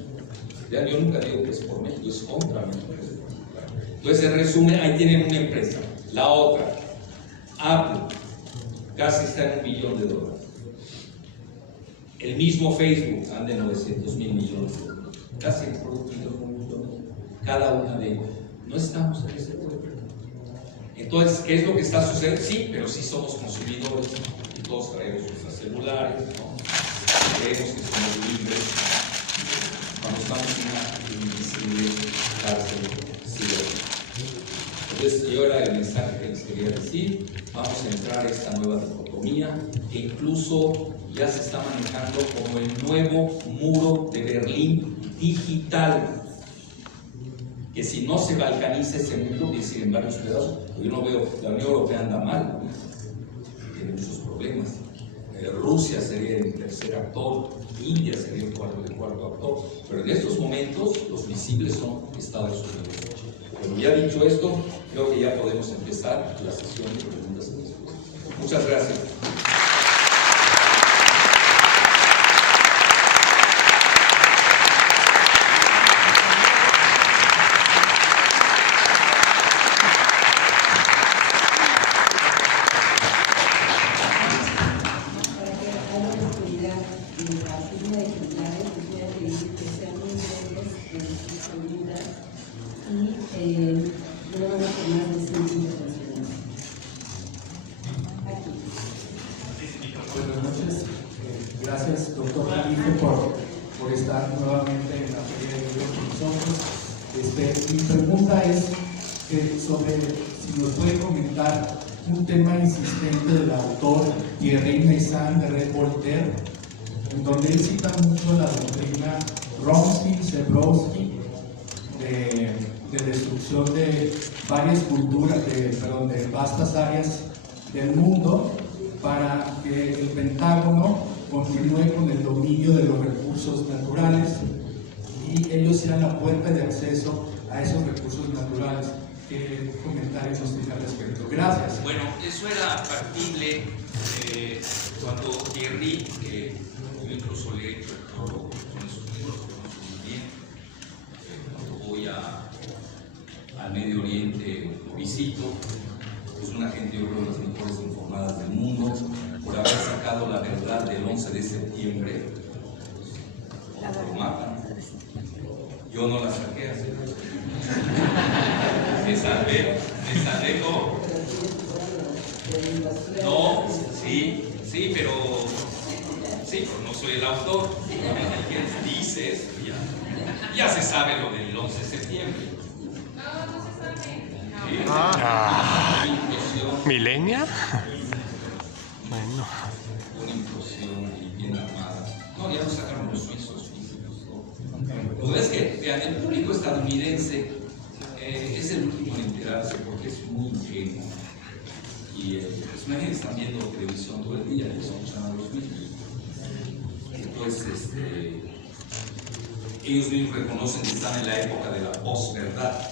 Ya, yo nunca digo que es por México, es contra México. Entonces, en resumen, ahí tienen una empresa. La otra, Apple, casi está en $1 billón. El mismo Facebook anda en 900,000 millones de dólares. Casi el Producto Interno Bruto, cada una de ellas. No estamos en ese pueblo. Entonces, ¿qué es lo que está sucediendo? Sí, pero sí somos consumidores y todos traemos nuestros celulares, ¿no? Creemos que somos libres. Cuando estamos en una invisible cárcel, sí. Entonces, yo era el mensaje que les quería decir. Vamos a entrar a esta nueva dicotomía que incluso ya se está manejando como el nuevo muro de Berlín digital. Que si no se balcaniza ese mundo, que decir en varios pedazos, yo no veo, la Unión Europea anda mal, ¿no? Tiene muchos problemas. Rusia sería el tercer actor, India sería el cuarto actor, pero en estos momentos los visibles son Estados Unidos. Pero ya dicho esto, creo que ya podemos empezar la sesión de preguntas y respuestas. Muchas gracias. Gracias, doctor Jalife, por estar nuevamente en la Feria de Libros con nosotros. Mi pregunta es sobre si nos puede comentar un tema insistente del autor Thierry Meyssan de Red Voltaire, en donde él cita mucho la doctrina Bromsky-Zebrowski de destrucción de varias culturas, de vastas áreas del mundo, para que el Pentágono continúe con el dominio de los recursos naturales y ellos sean la puerta de acceso a esos recursos naturales. ¿Qué comentarios nos tiene al respecto? Gracias. Bueno, eso era factible cuando Thierry, que yo incluso le he hecho el prólogo con esos libros, lo conozco muy bien, cuando voy al Medio Oriente lo visito. Es una gente, yo creo, de las mejores informadas del mundo, por haber sacado la verdad del 11 de septiembre. Lo matan. Yo no la saqué así. Me salvé no, sí, pero no soy el autor. Quien dice esto ya se sabe lo del 11 de septiembre. ¿Milenia? Bueno. Una implosión y bien armada. No, ya lo sacaron los suizos físicos. Lo es que, vean, el público estadounidense es el último en enterarse porque es muy ingenuo. Y pues, imagínense, están viendo televisión todo el día y escuchan a los mismos. Entonces, ellos mismos reconocen que están en la época de la posverdad,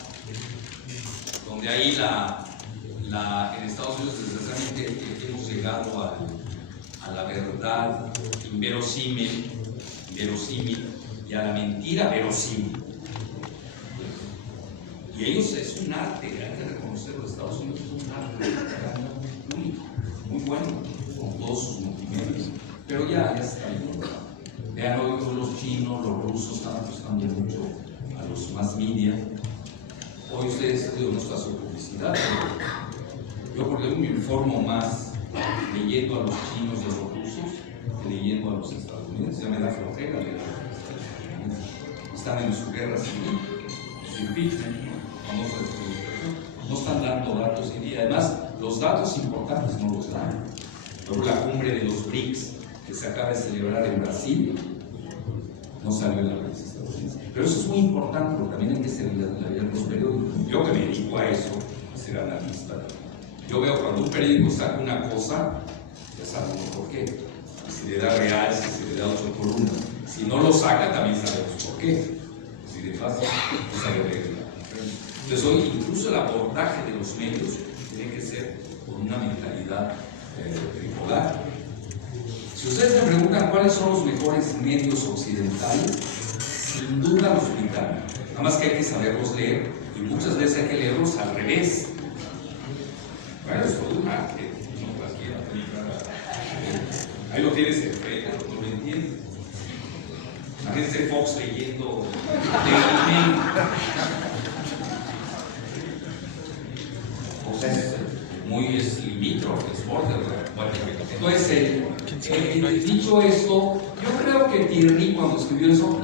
donde ahí en Estados Unidos desgraciadamente hemos llegado a la verdad inverosímil y a la mentira verosímil. Y ellos es un arte, hay que reconocerlo, Estados Unidos es un arte único, muy bueno, con todos sus movimientos, pero ya está ahí. Vean, hoy los chinos, los rusos están apostando mucho a los mass media. Hoy ustedes, no está su publicidad, pero yo porque me informo más leyendo a los chinos y a los rusos que leyendo a los estadounidenses. Ya me da flojera leer a los estadounidenses. Están en su guerra civil, su impeachment, no están dando datos y además los datos importantes no los dan. Por la cumbre de los BRICS que se acaba de celebrar en Brasil no salió en la prensa estadounidense. Pero eso es muy importante porque también hay que ser leer los periódicos. Yo que me dedico a eso, a ser analista, yo veo cuando un periódico saca una cosa, ya sabemos por qué. Si le da real, si le da 8 columnas. Si no lo saca, también sabemos por qué. Si de fácil, no sabe leer. Entonces hoy incluso el abordaje de los medios tiene que ser con una mentalidad tripolar. Si ustedes me preguntan cuáles son los mejores medios occidentales, sin duda los británicos. Nada más que hay que saberlos leer, y muchas veces hay que leerlos al revés. Bueno, es todo un arte, no cualquiera puede entrar a... Ahí lo tienes enfrente, no lo entiendes. Imagínense Fox leyendo Daily Mail. Fox es muy limítrofe, es border. Bueno, entonces, dicho esto, yo creo que Thierry, cuando escribió eso,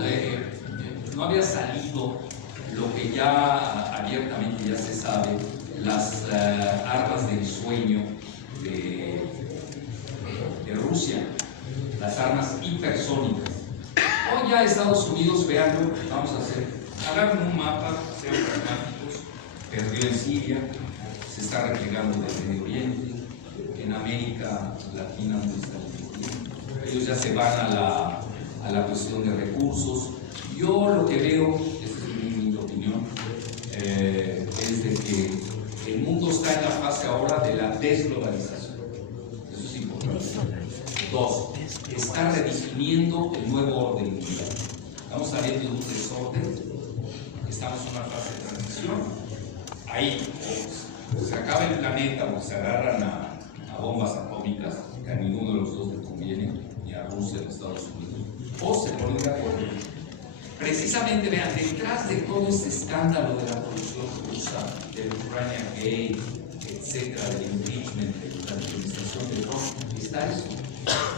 no había salido lo que ya abiertamente ya se sabe, las armas del sueño de Rusia, las armas hipersónicas. Hoy ya Estados Unidos, veanlo, vamos a hacer, hagan un mapa, sean pragmáticos, perdió en Siria, se está replegando del Medio Oriente, en América Latina no está bien. Ellos ya se van a la cuestión de recursos. Yo lo que veo, esta es mi opinión, es de que el mundo está en la fase ahora de la desglobalización. Eso es importante. Dos, está redefiniendo el nuevo orden mundial. Estamos saliendo de un desorden, estamos en una fase de transición. Ahí o se acaba el planeta o se agarran a bombas atómicas, que a ninguno de los dos le conviene, ni a Rusia ni a Estados Unidos, o se ponen de acuerdo. Precisamente, vean, detrás de todo este escándalo de la corrupción rusa, del Ucrania Gate, etcétera, del impeachment, de la administración de Trump, está eso.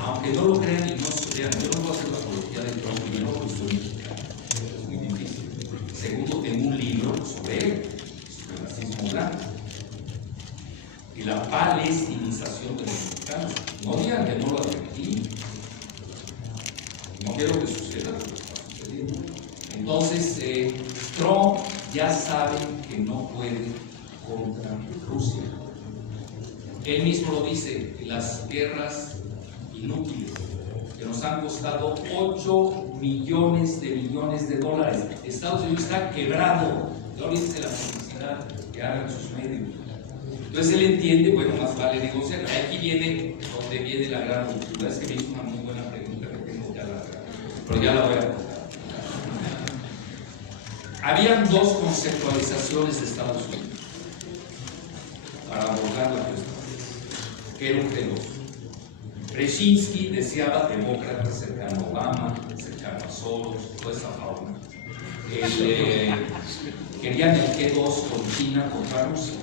Aunque no lo crean y no se vean, yo no voy a hacer la apología de Trump, primero porque estoy mexicano, es muy difícil. Segundo, tengo un libro sobre él, supremacismo blanco, y la palestinización de los mexicanos. No digan que no lo advertí, no quiero que suceda lo que está sucediendo. Entonces, Trump ya sabe que no puede contra Rusia. Él mismo lo dice, las guerras inútiles que nos han costado 8 millones de dólares. Estados Unidos está quebrado. No olvídense la publicidad que hagan sus medios. Entonces él entiende, bueno, más vale negociar. Aquí viene donde viene la gran ruptura. Es que me hizo una muy buena pregunta que tengo que alargar, pero ya la voy a contar. Habían dos conceptualizaciones de Estados Unidos para abordar la cuestión, que era un G2. Brzezinski deseaba demócratas cercano a Obama, cercano a Soros, toda esa fauna. Querían el G2 con China contra Rusia,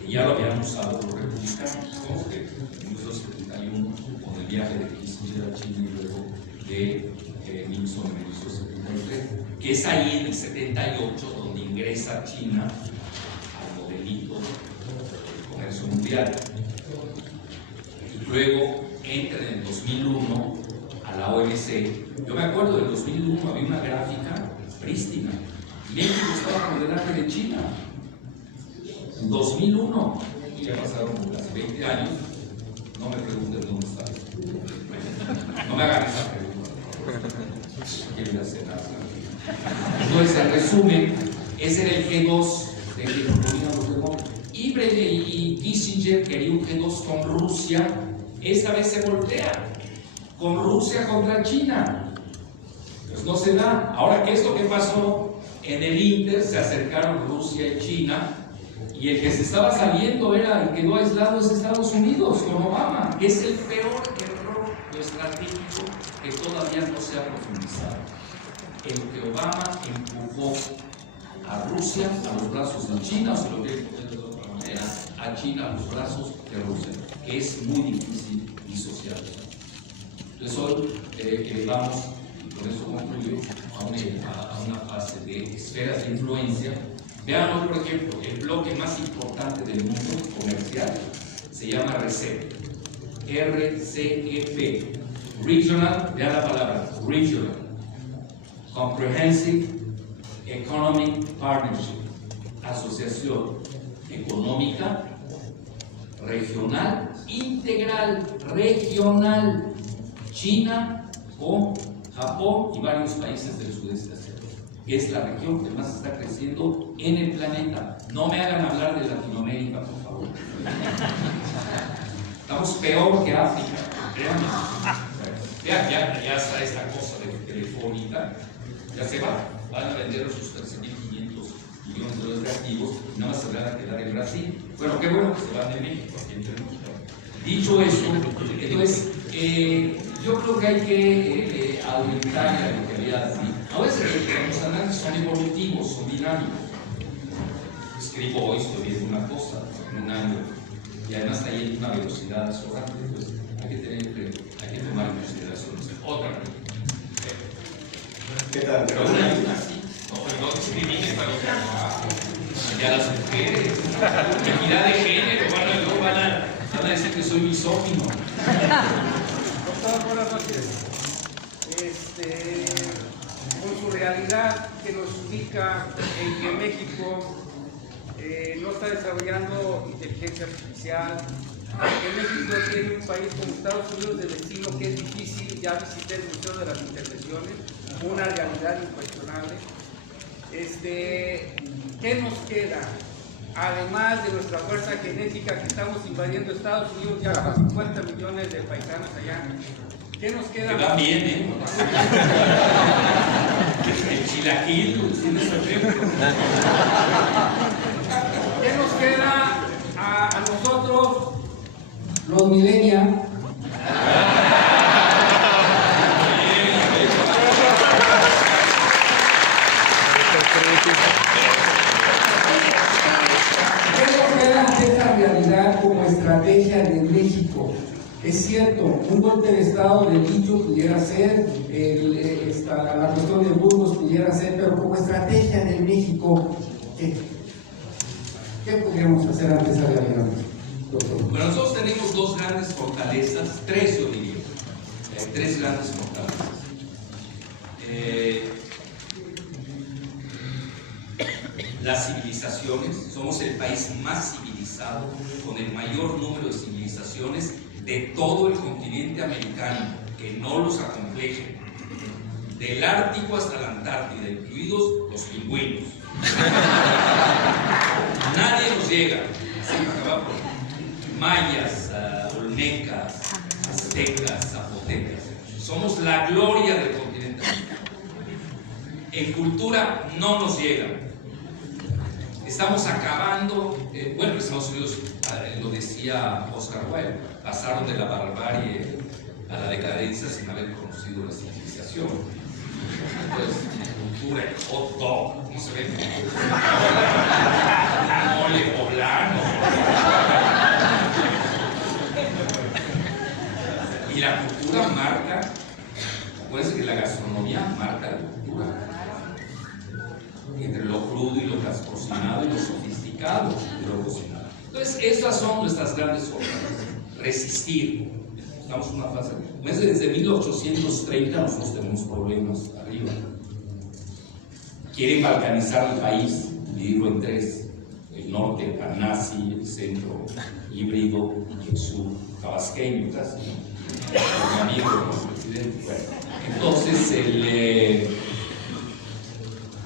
que ya lo habían usado los republicanos, ¿no? En 1971, con el viaje de Kissinger a China y luego de Nixon en 1973, que es ahí en el 78 donde ingresa China al modelito del comercio mundial. Y luego entra en el 2001 a la OMC. Yo me acuerdo del 2001 había una gráfica prístina. México estaba por delante de China. En 2001, ya pasaron casi 20 años, no me pregunten dónde está. No me hagan esa pregunta. Quiero hacer nada. Entonces, en resumen, ese era el G2 de que proponían los demócratas. Y Kissinger quería un G2 con Rusia. Esta vez se voltea con Rusia contra China. Pues no se da. Ahora, ¿qué es lo que pasó? En el Inter se acercaron Rusia y China, y el que se estaba saliendo era el que quedó aislado es Estados Unidos con Obama, que es el peor error estratégico que todavía no se ha profundizado. El que Obama empujó a Rusia a los brazos de China, o se lo quiere poner de otra manera, a China a los brazos de Rusia, que es muy difícil disociar. Entonces hoy vamos, y con eso concluyo, a una fase de esferas de influencia. Vean hoy, por ejemplo, el bloque más importante del mundo comercial se llama RCEP, RCEP, Regional, vean la palabra, Regional, Comprehensive Economic Partnership, asociación económica, regional, integral, regional, China con Japón y varios países del sudeste asiático, que es la región que más está creciendo en el planeta. No me hagan hablar de Latinoamérica, por favor. Estamos peor que África, créanme. Ya está esta cosa de Telefónica, ya se va. Van a vender sus 13.500 millones de dólares de activos y nada más se van a quedar en Brasil. Bueno, qué bueno que se van de México, aquí entre nosotros. Dicho eso, entonces, yo creo que hay que aumentar la localidad. A veces los análisis son evolutivos, son dinámicos. Escribo hoy, estoy viendo una cosa en un año, y además está ahí una velocidad sobrante, pues hay que tomar en consideración otra. ¿Qué tal? Pero una y una sí. No discrimines para los que ya las mujeres, equidad de género, luego van a decir que soy misógino. Doctor, buenas noches. Con su realidad que nos indica en que México no está desarrollando inteligencia artificial, que México tiene un país como Estados Unidos de vecino que es difícil, ya visité el Museo de las Intervenciones, una realidad incuestionable. ¿Qué nos queda? Además de nuestra fuerza genética que estamos invadiendo Estados Unidos ya con 50 millones de paisanos allá, ¿qué nos queda? Que van bien, ¿eh? El chilaquil, ¿tienes ejemplo? ¿Qué nos queda a nosotros? Los millennials. ¿Qué nos queda de esta realidad como estrategia de México? Es cierto, un golpe de Estado de dicho pudiera ser, la cuestión de Burgos pudiera ser, pero como estrategia de México, ¿qué podríamos hacer ante esa realidad, doctor? Bueno, nosotros tenemos dos grandes fortalezas, tres yo diría, tres grandes fortalezas. Las civilizaciones, somos el país más civilizado, con el mayor número de civilizaciones de todo el continente americano, que no los acomplejen, del Ártico hasta la Antártida, incluidos los pingüinos. Nadie nos llega, así para abajo. Mayas, olmecas, aztecas, zapotecas. Somos la gloria del continente americano. En cultura no nos llegan. Estamos acabando, bueno, Estados Unidos, lo decía Oscar Wilde, pasaron de la barbarie a la decadencia sin haber conocido la civilización. Entonces, cultura, el hot dog, ¿cómo se ve? Mole poblano. Y la cultura marca, acuérdense que la gastronomía marca la cultura. Entre lo crudo y lo cocinado y lo sofisticado de lo cocinado. Entonces, esas son nuestras grandes fortalezas. Resistir. Estamos en una fase. Desde 1830 nosotros tenemos problemas arriba. Quieren balcanizar el país, dividirlo en tres: el norte, nazi, el centro, híbrido, y el sur, tabasqueño, casi. Mi amigo, el presidente. Bueno, entonces,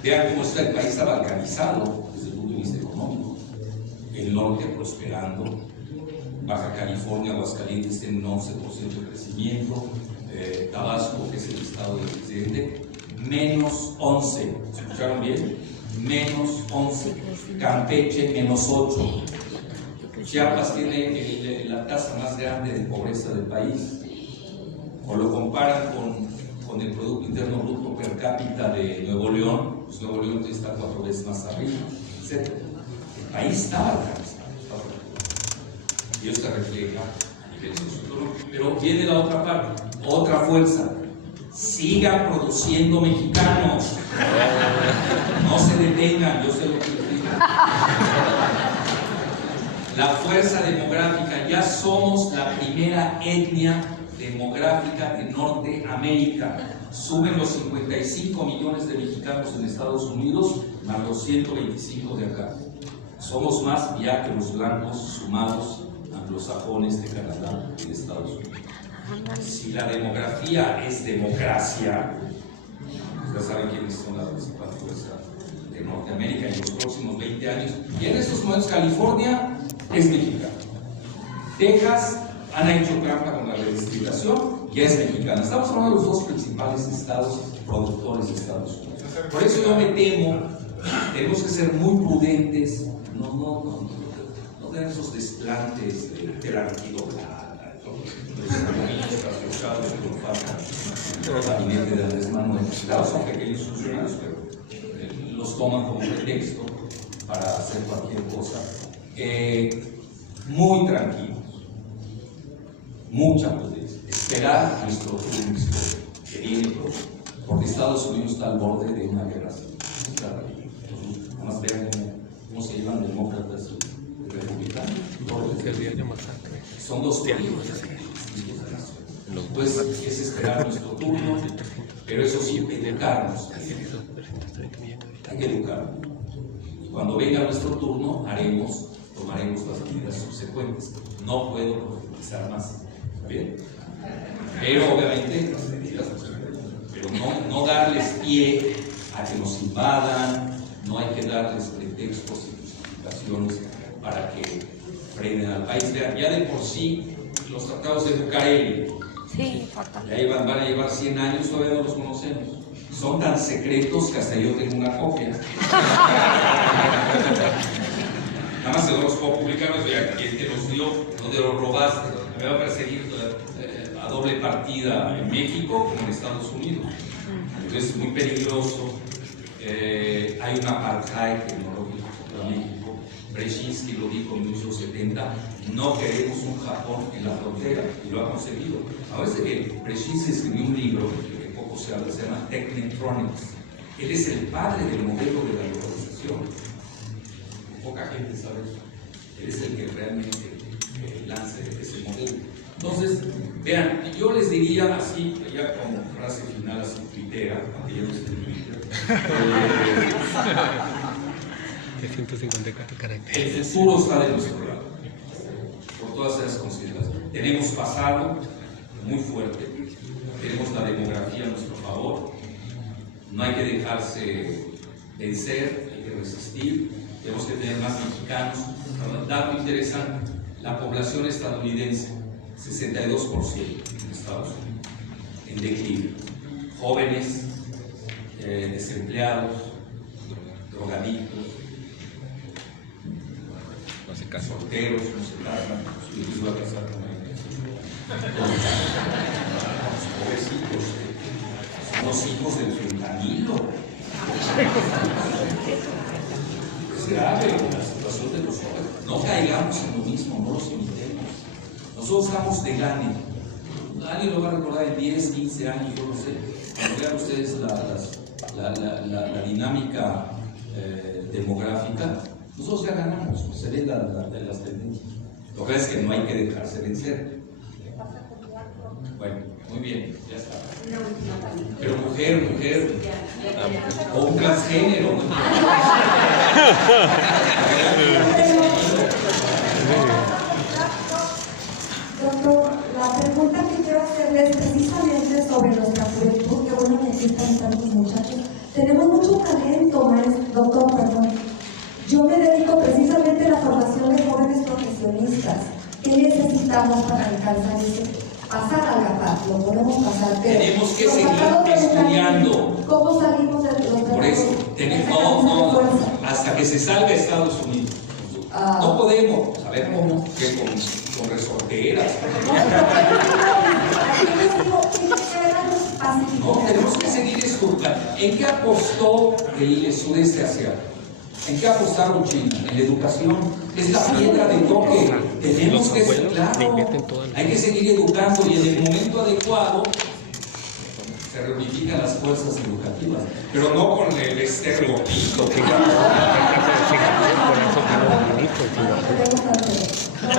vean cómo está el país, está balcanizado desde el punto de vista económico. El norte prosperando, Baja California, Aguascalientes tienen un 11% de crecimiento, Tabasco, que es el estado del presidente, menos 11. ¿Se escucharon bien? Menos 11. Campeche, menos 8. Chiapas tiene la tasa más grande de pobreza del país. O lo comparan con el Producto Interno Bruto per cápita de Nuevo León, pues Nuevo León está 4 veces más arriba, etc. El país está alcanzado, y eso se refleja a nivel socioeconómico. Pero viene la otra parte, otra fuerza: sigan produciendo mexicanos, no se detengan, yo sé lo que les digo. La fuerza demográfica, ya somos la primera etnia demográfica de Norteamérica. Suben los 55 millones de mexicanos en Estados Unidos, más los 125 de acá. Somos más ya que los blancos sumados anglosajones de Canadá y de Estados Unidos. Si la demografía es democracia, ustedes saben quiénes son la principal fuerza de Norteamérica en los próximos 20 años. Y en estos momentos California es mexicana. Texas, Han hecho trampa con la legislación, ya es mexicana. Estamos hablando de los dos principales estados productores de Estados Unidos. Por eso yo me temo, tenemos que ser muy prudentes, no tener esos desplantes de la antidoblada, los analistas asociados con el gabinete de Andrés Manuel. Claro, son pequeños funcionarios, pero los toman como pretexto para hacer cualquier cosa. Muy tranquilos, mucha prudencia, esperar nuestro turno que viene porque Estados Unidos está al borde de una guerra civil. Nada más vean cómo se llevan demócratas y republicanos. Son dos periodos. Entonces es esperar nuestro turno, pero eso sí, educarnos. Hay que educarnos. Y cuando venga nuestro turno, tomaremos las medidas subsecuentes. No puedo profundizar más. ¿Está bien? Pero obviamente las medidas subsecuentes. Pero no darles pie a que nos invadan, no hay que darles pretextos y justificaciones para que frenen al país. Ya de por sí, los tratados de Bucareli, Sí, fatal. ya van a llevar 100 años, todavía no los conocemos. Son tan secretos que hasta yo tengo una copia. Nada más se los puedo publicar, o sea, quien te los dio, no te los robaste, me va a perseguir a doble partida en México como en Estados Unidos. Entonces es muy peligroso. Hay una apartheid tecnológico para México. Brzezinski lo dijo en 1970, no queremos un Japón en la frontera, y lo ha conseguido. Ahora es que Brzezinski escribió un libro que poco se habla, se llama Technetronics. Él es el padre del modelo de la globalización. Poca gente sabe eso. Él es el que realmente lanza ese modelo. Entonces, vean, yo les diría así, ya como frase final, así tuitera, aunque ya no esté en Twitter. 354 caracteres. El futuro está de nuestro lado, por todas esas consideraciones. Tenemos pasado muy fuerte, tenemos la demografía a nuestro favor, no hay que dejarse vencer, hay que resistir, tenemos que tener más mexicanos. Dato interesante, la población estadounidense, 62% en Estados Unidos, en declive, jóvenes, desempleados, drogadictos, solteros, no se casan, yo les voy a casar con ellos. Pobrecitos, son los hijos del fentanilo. Es grave la situación de los jóvenes. No caigamos en lo mismo, no los imitemos. Nosotros estamos de gane. Alguien lo va a recordar en 10, 15 años, yo no sé. Cuando vean ustedes la dinámica demográfica, nosotros ya ganamos, se ven las tendencias. Lo que es que no hay que dejarse vencer. Bueno, muy bien, ya está. Pero mujer, o un transgénero, ¿no? Doctor, la pregunta que quiero hacerle es precisamente sobre nuestra juventud, que bueno que existan tantos muchachos. Tenemos mucho talento, maestro, doctor, perdón. Yo me dedico precisamente a la formación de jóvenes profesionistas. ¿Qué necesitamos para alcanzar ese? Pasar a la paz, lo podemos pasar, pero tenemos que seguir estudiando. ¿Cómo salimos de los Por eso, no, hasta que se salga Estados Unidos. No podemos, a ver cómo, que con resorteras. No, tenemos que seguir estudiando. ¿En qué apostó el sudeste asiático? ¿En qué apostaron China? En la educación. Es la piedra de toque. Tenemos que ser claro. Hay que seguir educando y en el momento adecuado se reunifican las fuerzas educativas. Pero no con el estereotipo.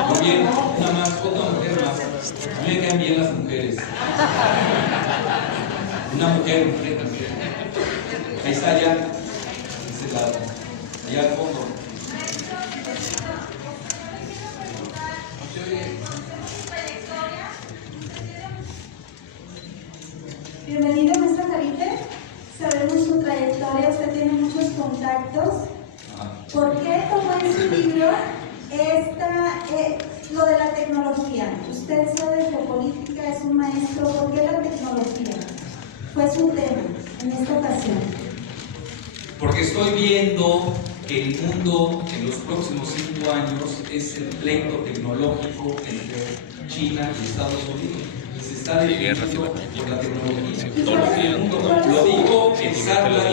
Muy bien, una más, otra mujer más. A mí me caen bien las mujeres. Una mujer. Ahí está allá. Ese lado. Allá al fondo. Bienvenido, maestra Jalife. Sabemos su trayectoria, usted tiene muchos contactos. ¿Por qué tomó en su libro lo de la tecnología. Usted sabe de geopolítica, es un maestro. ¿Por qué la tecnología fue su tema en esta ocasión? Porque estoy viendo que el mundo en los próximos 5 años es el pleito tecnológico entre China y Estados Unidos. Se está definiendo por la tecnología. Lo digo en Sarla,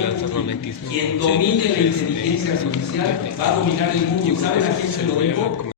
quien domine la inteligencia artificial va a dominar el mundo. ¿Saben a quién se lo digo?